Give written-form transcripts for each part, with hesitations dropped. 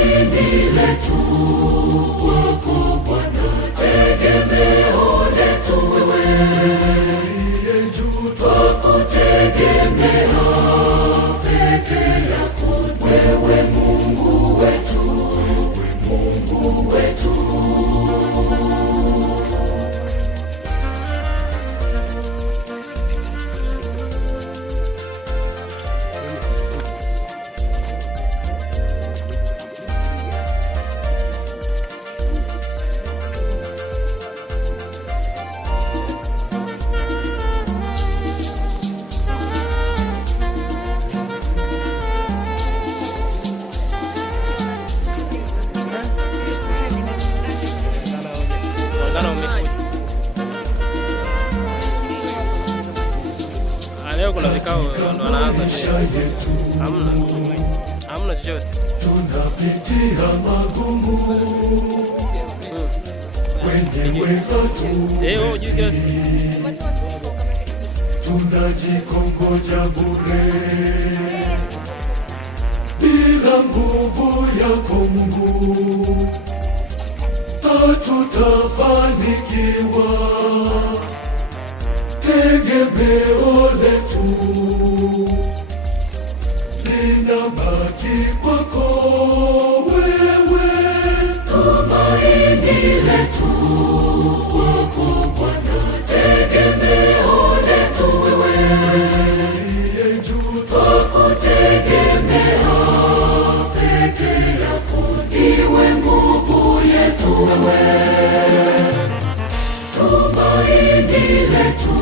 tumaini letu kwako Bwana, tegemeo letu wewe, twakutegemea peke yako, wewe Mungu wetu, wewe Mungu wetu. Leo kuna vikao ndo wanaanza. Hamna chochote. Tunapitia magumu. Wewe hujui tunajikongoja bure. Bila nguvu yako Mungu hatutafanikiwa. Tegemeo letu linabaki kwako wewe, tumaini letu kwako Bwana, tegemeo letu wewe, twakutegemea peke yako, iwe nguvu yetu wewe, tumaini letu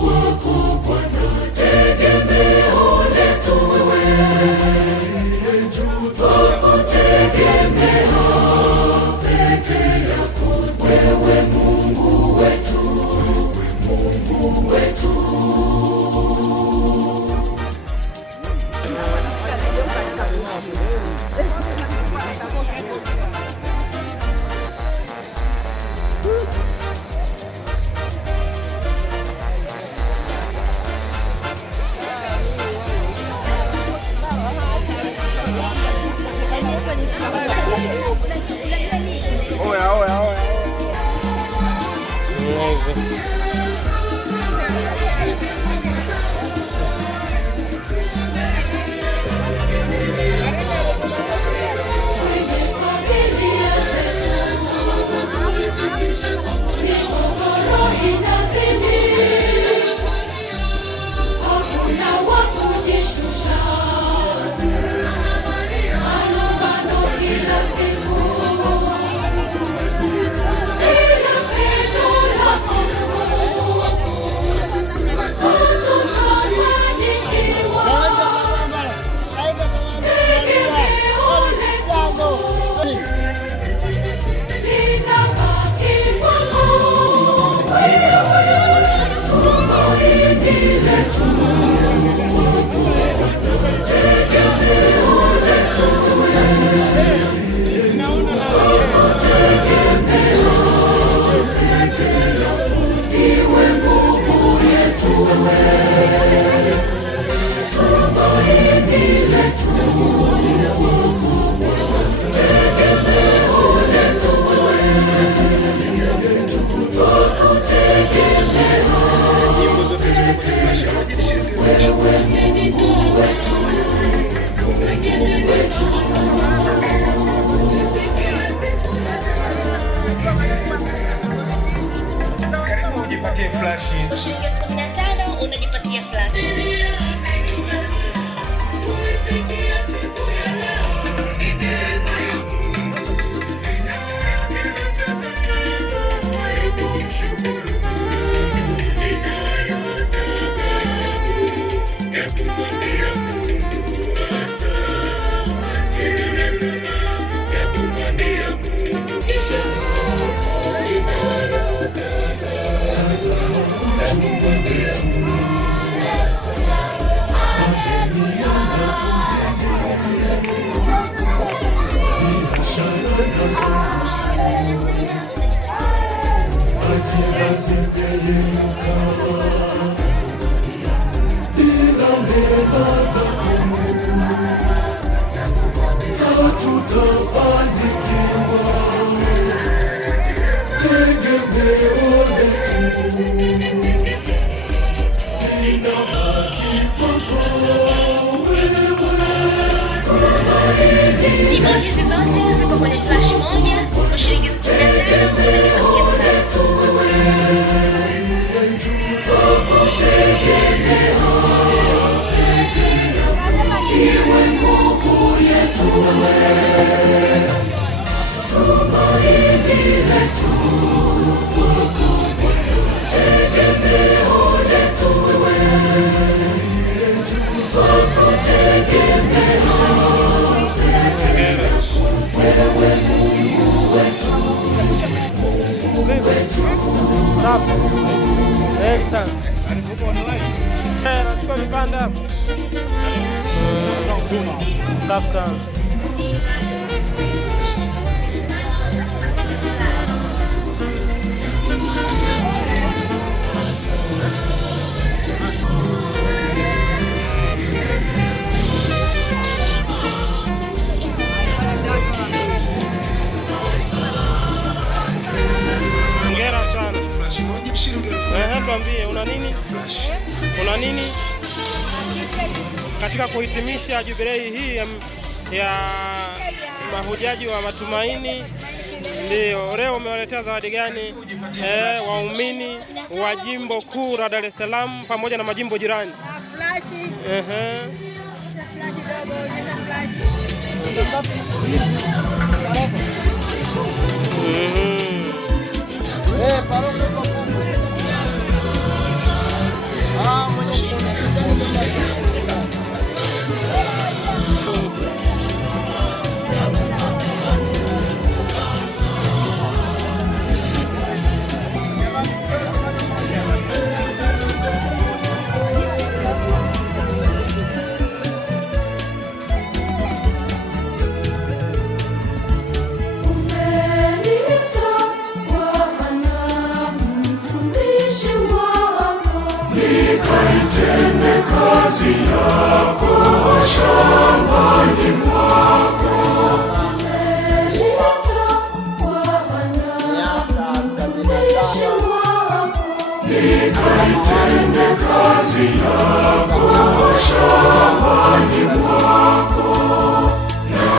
kwako Bwana, tegemeo letu wewe, twakutegemea peke yako, wewe Mungu wetu, wewe Mungu wetu. Shilingi 15 unajipatia flash. Bila neema zako Mungu tutafanikiwa. Tegemeo letu linabaki kwako wewe. Nyimbo hizi zote ziko kwenye flash moja kwa shilingi 15 unajipatia flash. Iwe nguvu yetu wewe, tumaini letu kwako Bwana, tegemeo letu wewe, twakutegemea peke yako wewe, Mungu wetu, Mungu wetu. Nachukua vipande hapo. Safi sana. Hongera sana. Tuambie una nini? Una nini katika kuhitimisha jubilei hii ya mahujaji wa matumaini? Ndio, leo umewaletea zawadi gani waumini wa jimbo kuu la Dar es Salaam pamoja na majimbo jirani? Nikaitende kazi yako shambani mwako. Nikaitende kazi yako